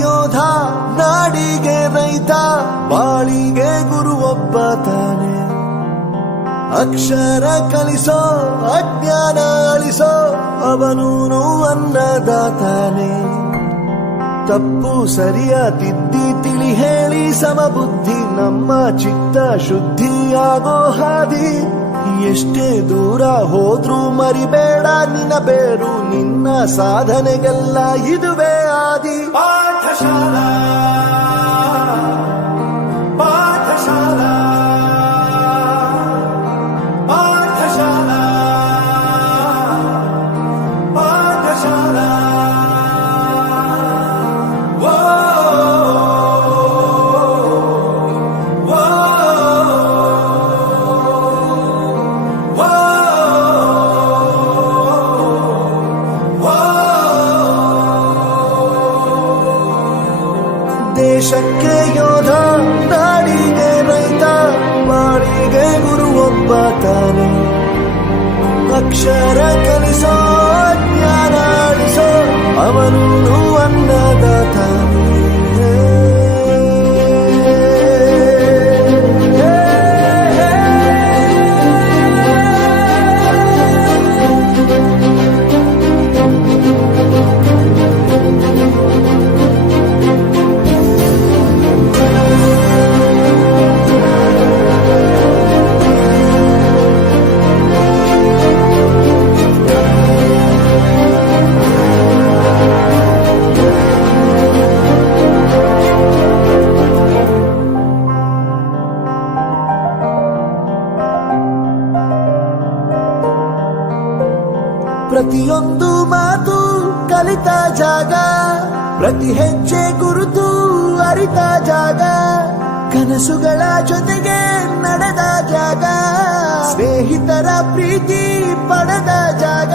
ಯೋಧ ನಾಡಿಗೆ ರೈತ ಬಾಳಿಗೆ ಗುರು ಒಬ್ಬ ತಾನೆ. ಅಕ್ಷರ ಕಲಿಸೋ ಅಜ್ಞಾನ ಅಳಿಸೋ ಅವನೂನು ಅನ್ನದಾತಾನೆ. ತಪ್ಪು ಸರಿಯ ತಿದ್ದಿ ತಿಳಿ ಹೇಳಿ ಸಮಬುದ್ಧಿ ನಮ್ಮ ಚಿತ್ತ ಶುದ್ಧಿಯಾಗೋ ಹಾದಿ. ಎಷ್ಟೇ ದೂರ ಹೋದ್ರೂ ಮರಿಬೇಡ ನಿನ್ನ ಬೇರು, ನಿನ್ನ ಸಾಧನೆಗೆಲ್ಲ ಇದುವೇ ಆದಿ. ಪಾಠಶಾಲಾ ಪಾಠಶಾಲಾ ಪಾಠಶಾಲಾ ಪಾಠಶಾಲಾ. ದೇಶಕ್ಕೆ ಯೋಧ ನಾಡಿಗೆ ರೈತ ಬಾಳಿಗೆ ಗುರು ಒಬ್ಬ ತಾನೆ. ಅಕ್ಷರ ಕಲಿಸೋ ಜ್ಞಾನ ಅಳಿಸೋ ಅವನೂನು ಅನ್ನದಾತಾನೆ. ಪ್ರತಿಯೊಂದು ಮಾತು ಕಲಿತ ಜಾಗ, ಪ್ರತಿ ಹೆಜ್ಜೆ ಗುರುತು ಅರಿತ ಜಾಗ, ಕನಸುಗಳ ಜೊತೆಗೆ ನಡೆದ ಜಾಗ, ಸ್ನೇಹಿತರ ಪ್ರೀತಿ ಪಡೆದ ಜಾಗ.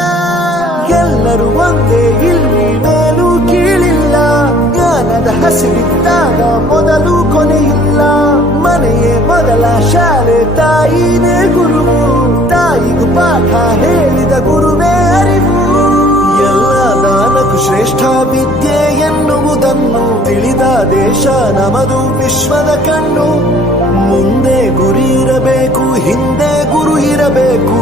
ಎಲ್ಲರೂ ಒಂದೇ ಇಲ್ಲಿ ಮೇಲೂ ಕೀಳಿಲ್ಲ, ಜ್ಞಾನದ ಹಸಿವಿದ್ದಾಗ ಮೊದಲು ಕೊನೆಯಿಲ್ಲ. ಮನೆಯೇ ಮೊದಲ ಶಾಲೆ, ತಾಯಿನೇ ಗುರುವು, ತಾಯಿಗೂ ಪಾಠ ಹೇಳಿದ ಗುರುವೇ ಅರಿವು. ಎಲ್ಲ ದಾನಕ್ಕೂ ಶ್ರೇಷ್ಠ ವಿದ್ಯೆ ಎನ್ನುವುದನ್ನು ತಿಳಿದ ದೇಶ ನಮದು ವಿಶ್ವದ ಕಣ್ಣು. ಮುಂದೆ ಗುರಿ ಇರಬೇಕು, ಹಿಂದೆ ಗುರು ಇರಬೇಕು.